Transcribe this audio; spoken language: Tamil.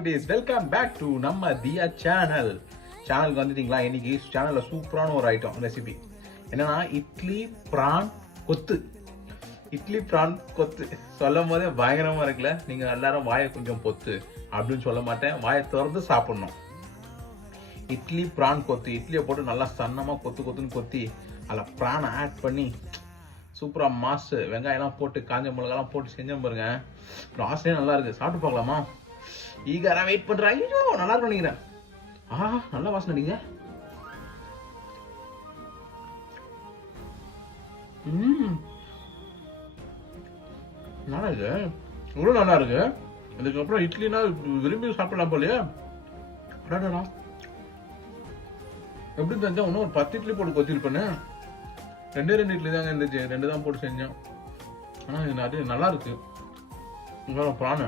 குட்டீஸ், வெல்கம் பேக் டு நம்ம தியா சேனலுக்கு வந்துட்டீங்களா? இன்னைக்கு சேனல்ல சூப்பரான ஒரு ஐட்டம் ரெசிபி என்னன்னா இட்லி பிரான் கொத்து. சொல்லும் போதே பயங்கரமா இருக்குல்ல? நீங்க எல்லாரும் வாயை கொஞ்சம் பொத்து அப்படின்னு சொல்ல மாட்டேன், வாயை திறந்து சாப்பிடணும். இட்லி பிரான் கொத்து, இட்லியை போட்டு நல்லா சன்னமா கொத்துன்னு கொத்தி அதில் பிரானை ஆட் பண்ணி சூப்பரா மாசு வெங்காயம்லாம் போட்டு காஞ்ச மிளகாலாம் போட்டு செஞ்சோம் பாருங்க. வாசனையே நல்லா இருக்கு. சாப்பிட்டு பார்க்கலாமா? ஈகரா வெயிட் பண்றேன். ஐயோ நல்லா இருக்கும் நினைக்கிறேன். நல்ல வாசனை அடிங்க. நல்லா இருக்கு, இவ்வளவு நல்லா இருக்கு. இதுக்கப்புறம் இட்லினா விரும்பி சாப்பிடலாம் போலயே. எப்படி தெரிஞ்சா இன்னும் ஒரு 10 இட்லி போட்டு கொத்திருப்பேன்னு. 2 இட்லி தாங்க இருந்துச்சு, 2 தான் போட்டு செஞ்சோம். ஆனா இது நல்லா இருக்கு. பிராண